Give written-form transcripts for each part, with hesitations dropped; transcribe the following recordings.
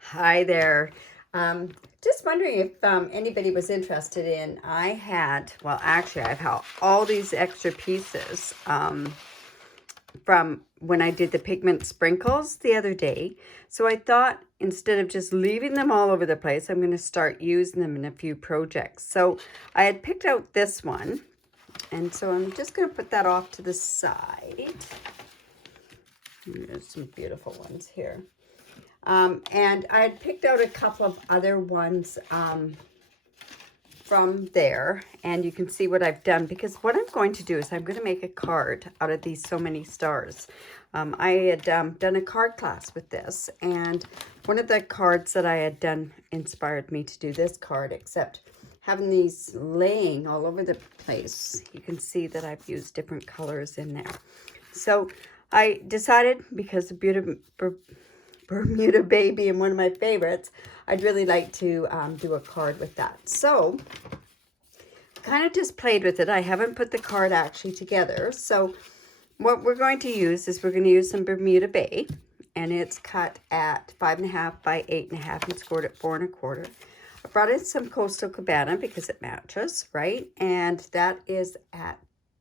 Hi there. Just wondering if anybody was interested in, actually I've had all these extra pieces from when I did the pigment sprinkles the other day. So I thought instead of just leaving them all over the place, I'm going to start using them in a few projects. So I had picked out this one, and so I'm just going to put that off to the side. There's some beautiful ones here. And I had picked out a couple of other ones from there, and you can see what I've done, because what I'm going to do is I'm going to make a card out of these so many stars. I had done a card class with this, and one of the cards that I had done inspired me to do this card, except having these laying all over the place, you can see that I've used different colors in there. So I decided, because the Bermuda Baby and one of my favorites, I'd really like to do a card with that. So kind of just played with it. I haven't put the card actually together. So what we're going to use is we're going to use some Bermuda Bay, and it's cut at 5.5 by 8.5 and scored at 4 1/4. I brought in some Coastal Cabana because it matches, right? And that is at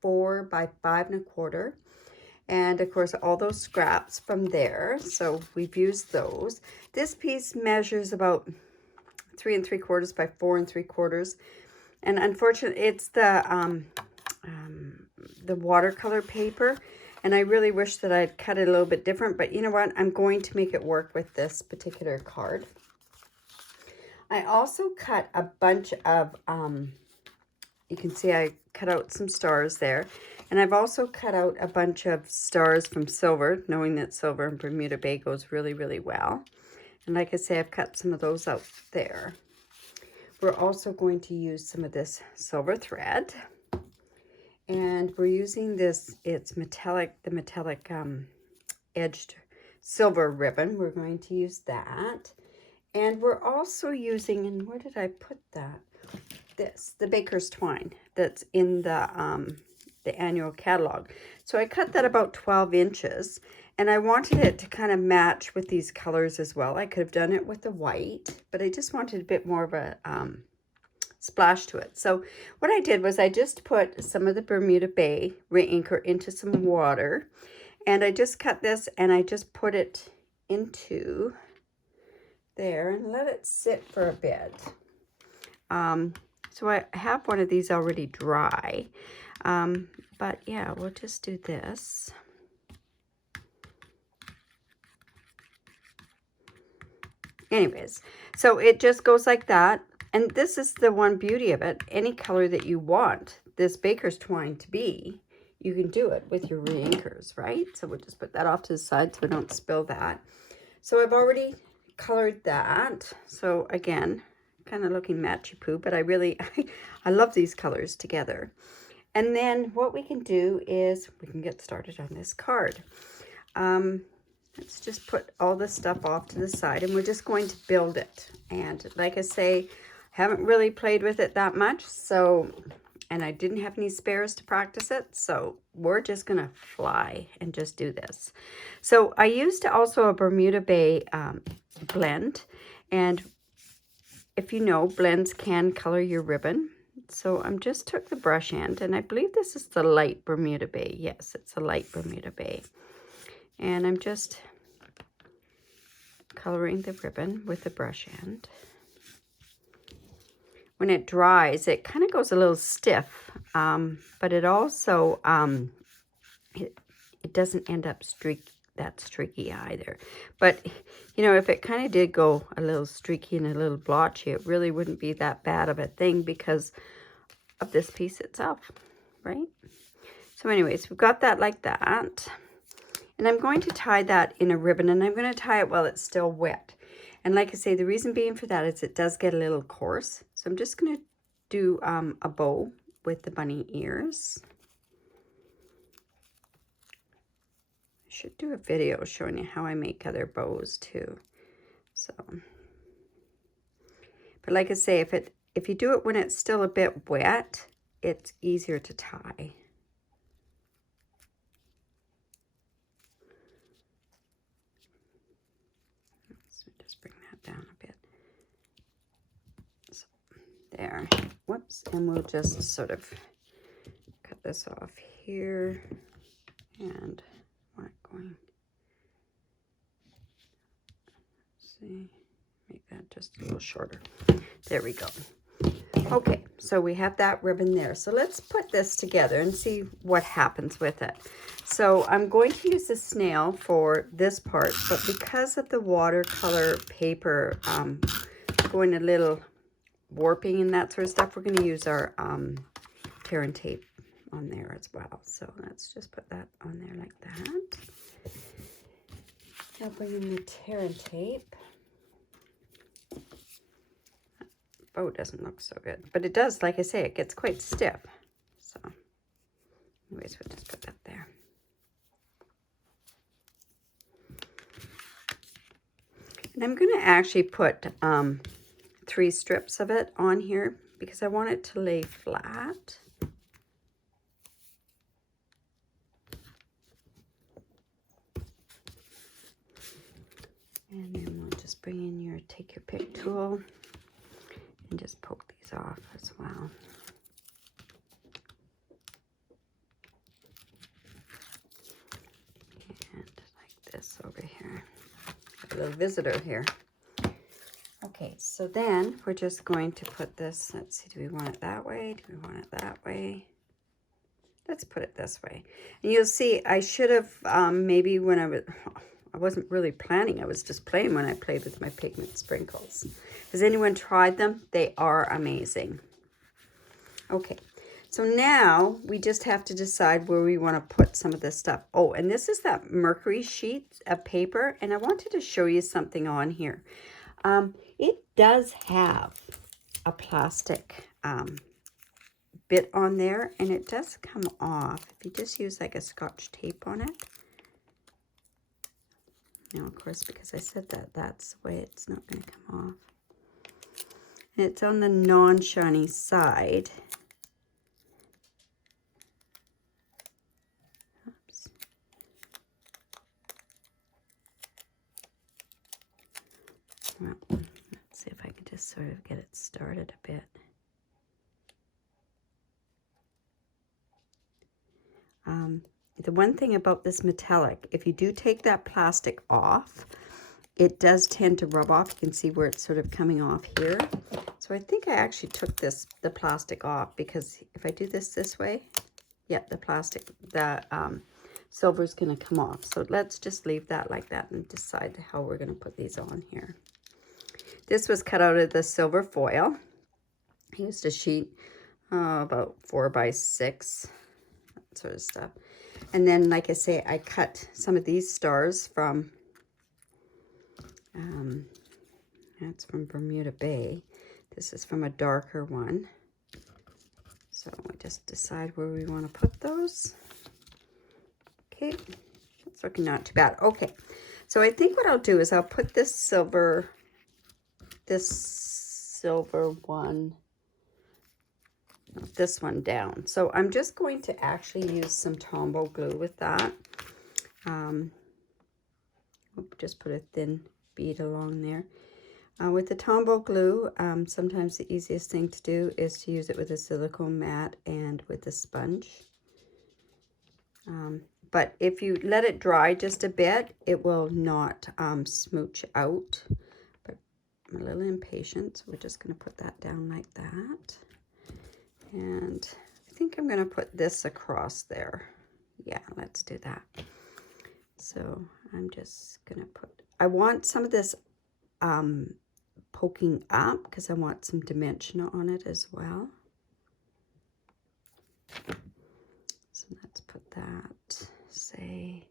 4 by 5 1/4. And of course, all those scraps from there. So we've used those. This piece measures about 3 3/4 by 4 3/4. And unfortunately, it's the watercolor paper. And I really wish that I'd cut it a little bit different. But you know what? I'm going to make it work with this particular card. I also cut a bunch of, you can see I cut out some stars there. And I've also cut out a bunch of stars from silver, knowing that silver and Bermuda Bay goes really, really well. And like I say, I've cut some of those out there. We're also going to use some of this silver thread. And we're using this, it's metallic, the metallic edged silver ribbon. We're going to use that. And we're also using, and where did I put that? This, the baker's twine that's in the annual catalog. So I cut that about 12 inches, and I wanted it to kind of match with these colors as well. I could have done it with the white, but I just wanted a bit more of a splash to it. So what I did was I just put some of the Bermuda Bay reinker into some water, and I just cut this and I just put it into there and let it sit for a bit. So I have one of these already dry. But yeah, we'll just do this. Anyways, so it just goes like that. And this is the one beauty of it. Any color that you want this baker's twine to be, you can do it with your reinkers, right? So we'll just put that off to the side so we don't spill that. So I've already colored that. So again, kind of looking matchy-poo, but I love these colors together. And then what we can do is we can get started on this card. Let's just put all this stuff off to the side, and we're just going to build it. And like I say, haven't really played with it that much, so, and I didn't have any spares to practice it, so we're just gonna fly and just do this. So I used also a Bermuda Bay blend, and if you know, blends can color your ribbon. So I'm just took the brush end, and I believe this is the light Bermuda Bay. Yes, it's a light Bermuda Bay. And I'm just coloring the ribbon with the brush end. When it dries, it kind of goes a little stiff, but it also, it doesn't end up streaky either. But, you know, if it kind of did go a little streaky and a little blotchy, it really wouldn't be that bad of a thing because of this piece itself, right? So anyways, we've got that like that. And I'm going to tie that in a ribbon, and I'm going to tie it while it's still wet. And like I say, the reason being for that is it does get a little coarse. So I'm just going to do a bow with the bunny ears. I should do a video showing you how I make other bows too. So, but like I say, if you do it when it's still a bit wet, it's easier to tie. So just bring that down a bit. So, there. Whoops. And we'll just sort of cut this off here. And we're going, see, make that just a little shorter. There we go. Okay, so we have that ribbon there. So let's put this together and see what happens with it. So I'm going to use the snail for this part, but because of the watercolor paper going a little warping and that sort of stuff, we're going to use our tear and tape on there as well. So let's just put that on there like that. Now bring in the tear and tape. Oh, it doesn't look so good, but it does, like I say, it gets quite stiff. So anyways, we'll just put that there. And I'm going to actually put 3 strips of it on here because I want it to lay flat. And then we'll just bring in your take your pick tool and just poke these off as well. And like this over here. A little visitor here. Okay, so then we're just going to put this, let's see, do we want it that way? Do we want it that way? Let's put it this way. And you'll see I should have maybe when I wasn't really planning, I was just playing when I played with my pigment sprinkles. Has anyone tried them? They are amazing. Okay, so now we just have to decide where we want to put some of this stuff. Oh, and this is that mercury sheet of paper, and I wanted to show you something on here. It does have a plastic bit on there, and it does come off if you just use like a Scotch tape on it. Now, of course, because I said that, that's the way it's not going to come off. And it's on the non-shiny side. Oops. Well, let's see if I can just sort of get it started a bit. The one thing about this metallic, if you do take that plastic off, it does tend to rub off. You can see where it's sort of coming off here. So I think I actually took the plastic off, because if I do this way, yeah, the silver is going to come off. So let's just leave that like that and decide how we're going to put these on here. This was cut out of the silver foil. I used a sheet about 4 by 6, that sort of stuff. And then, like I say, I cut some of these stars from, that's from Bermuda Bay. This is from a darker one. So we just decide where we want to put those. Okay, it's looking not too bad. Okay, so I think what I'll do is I'll put this silver one, this one down. So I'm just going to actually use some Tombow glue with that. Just put a thin bead along there. With the Tombow glue, sometimes the easiest thing to do is to use it with a silicone mat and with a sponge. But if you let it dry just a bit, it will not smooch out. But I'm a little impatient, so we're just going to put that down like that. And I think I'm going to put this across there. Yeah, let's do that. So I'm just going to put, I want some of this poking up because I want some dimension on it as well. So let's put that, say,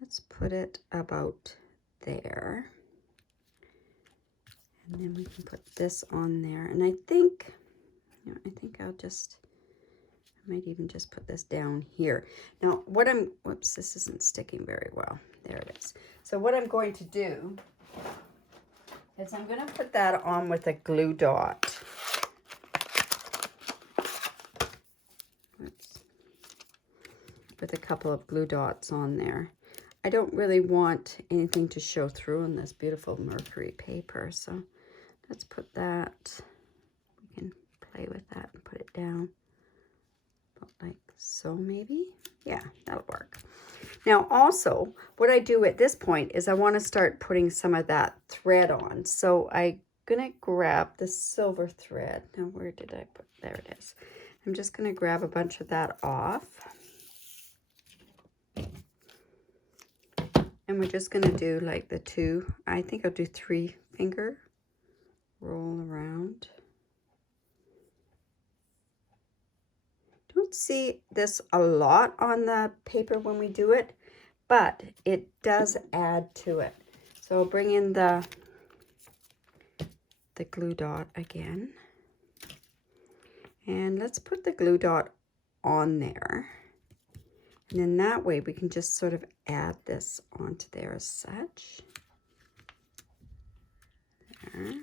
let's put it about there. And then we can put this on there. And I think, I think I'll just, I might even just put this down here. Now, what I'm, whoops, this isn't sticking very well. There it is. So what I'm going to do is I'm going to put that on with a glue dot. Oops. with a couple of glue dots on there. I don't really want anything to show through in this beautiful mercury paper, so let's put that. We can play with that and put it down, about like so maybe. Yeah, that'll work. Now also, what I do at this point is I want to start putting some of that thread on. So I'm going to grab the silver thread. Now, where did I put? There it is. I'm just going to grab a bunch of that off. And we're just going to do like the two, I think I'll do 3 finger roll around. Don't see this a lot on the paper when we do it, but it does add to it. So I'll bring in the glue dot again. And let's put the glue dot on there. And then that way we can just sort of add this onto there as such. There.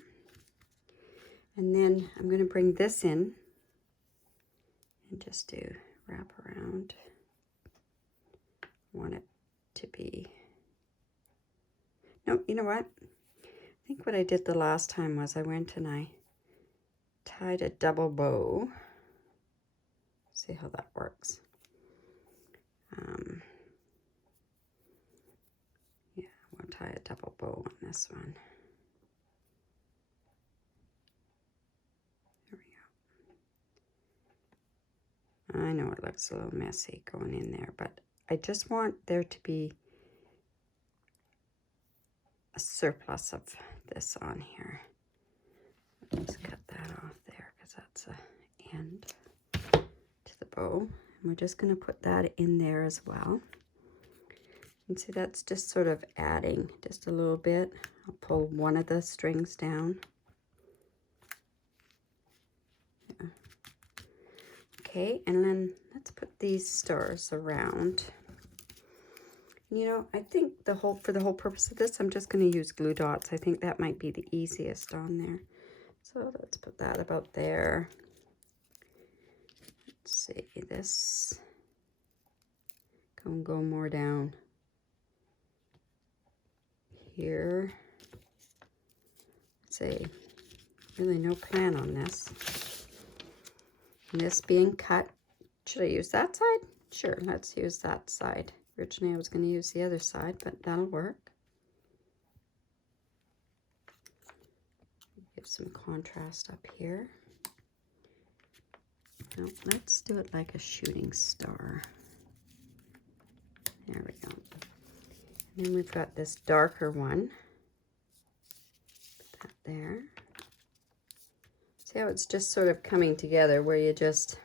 And then I'm going to bring this in and just do wrap around. I want it to be, no, you know what? I think what I did the last time was I went and I tied a double bow. See how that works. Yeah, we'll tie a double bow on this one. There we go. I know it looks a little messy going in there, but I just want there to be a surplus of this on here. Let's cut that off there because that's the end to the bow. And we're just going to put that in there as well. And see, that's just sort of adding just a little bit. I'll pull one of the strings down. Yeah. Okay, and then let's put these stars around. You know, I think for the whole purpose of this, I'm just going to use glue dots. I think that might be the easiest on there. So let's put that about there. Let's see, this can go more down here. Let's see, really no plan on this. And this being cut, should I use that side? Sure, let's use that side. Originally I was going to use the other side, but that'll work. Give some contrast up here. Now let's do it like a shooting star. There we go. And then we've got this darker one. Put that there. See how it's just sort of coming together where you just...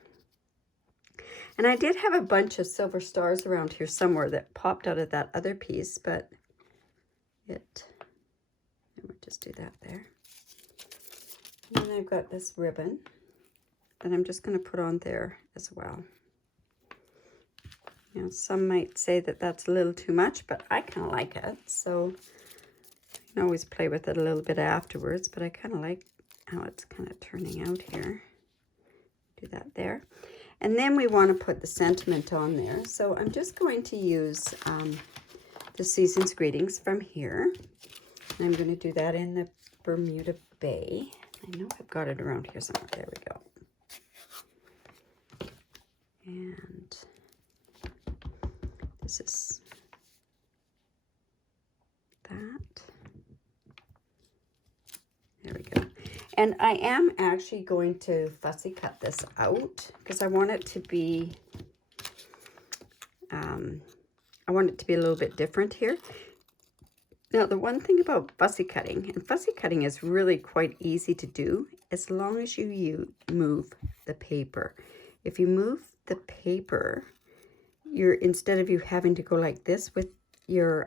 And I did have a bunch of silver stars around here somewhere that popped out of that other piece, but we'll just do that there. And then I've got this ribbon that I'm just going to put on there as well. You know, some might say that that's a little too much, but I kind of like it. So you can always play with it a little bit afterwards, but I kind of like how it's kind of turning out here. Do that there. And then we want to put the sentiment on there. So I'm just going to use the Season's Greetings from here. And I'm going to do that in the Bermuda Bay. I know I've got it around here somewhere. There we go. And this is that. There we go. And I am actually going to fussy cut this out because I want it to be, I want it to be a little bit different here. Now, the one thing about fussy cutting, and fussy cutting is really quite easy to do as long as you move the paper. If you move the paper, instead of you having to go like this with your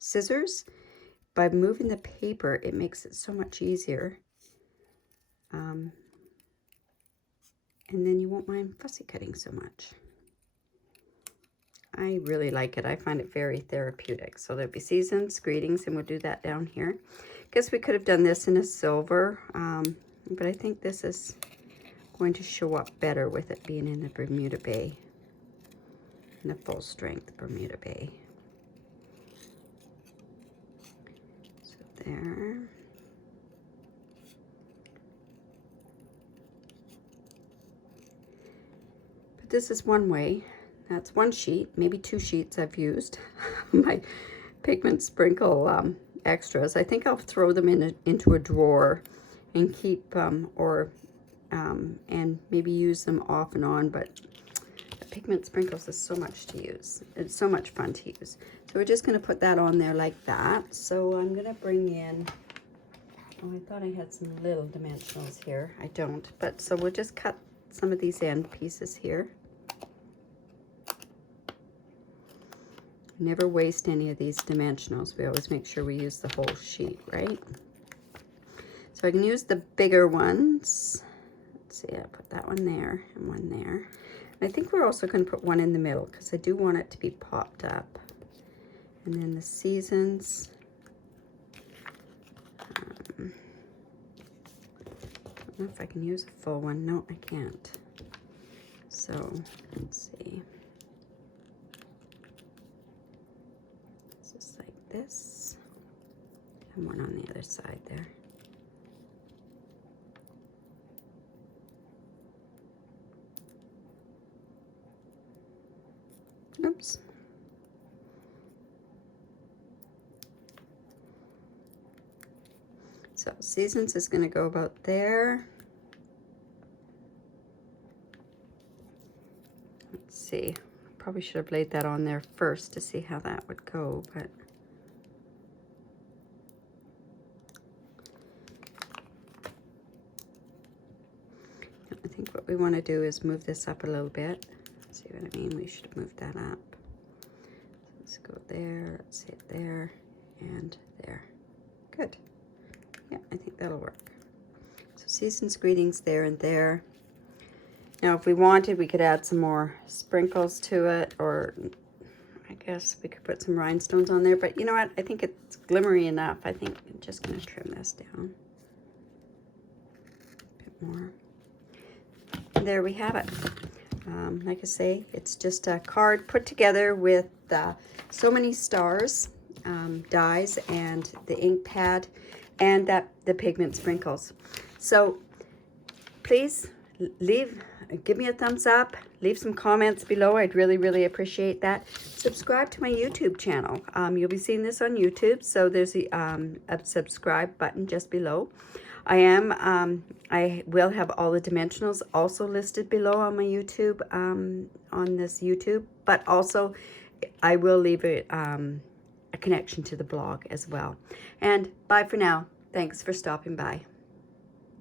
scissors, by moving the paper, it makes it so much easier. And then you won't mind fussy cutting so much. I really like it. I find it very therapeutic. So there'll be Season's Greetings, and we'll do that down here. Guess we could have done this in a silver, but I think this is going to show up better with it being in the Bermuda Bay. in a full strength Bermuda Bay. So there. But this is one way. That's one sheet, maybe 2 sheets I've used. My pigment sprinkle extras. I think I'll throw them into a drawer and keep and maybe use them off and on, but the pigment sprinkles is so much to use. It's so much fun to use. So we're just going to put that on there like that. So I'm going to bring in, oh, I thought I had some little dimensionals here. I don't, but so we'll just cut some of these end pieces here. Never waste any of these dimensionals. We always make sure we use the whole sheet, right? So I can use the bigger ones. Let's see, I put that one there and one there. And I think we're also going to put one in the middle because I do want it to be popped up. And then the seasons. I don't know if I can use a full one. No, I can't. So let's see. Just like this. And one on the other side there. Oops. So seasons is going to go about there. Let's see. Probably should have laid that on there first to see how that would go, but I think what we want to do is move this up a little bit. See what I mean? We should move that up. So let's go there, let's see it there, and there. Good. Yeah, I think that'll work. So season's greetings there and there. Now, if we wanted, we could add some more sprinkles to it, or I guess we could put some rhinestones on there. But you know what? I think it's glimmery enough. I think I'm just going to trim this down a bit more. And there we have it. Like I say, it's just a card put together with so many stars, dies, and the ink pad, and the pigment sprinkles. So please give me a thumbs up, leave some comments below. I'd really, really appreciate that. Subscribe to my YouTube channel. You'll be seeing this on YouTube, so there's a subscribe button just below. I will have all the dimensionals also listed below on my YouTube, on this YouTube, but also I will leave a connection to the blog as well. And bye for now. Thanks for stopping by.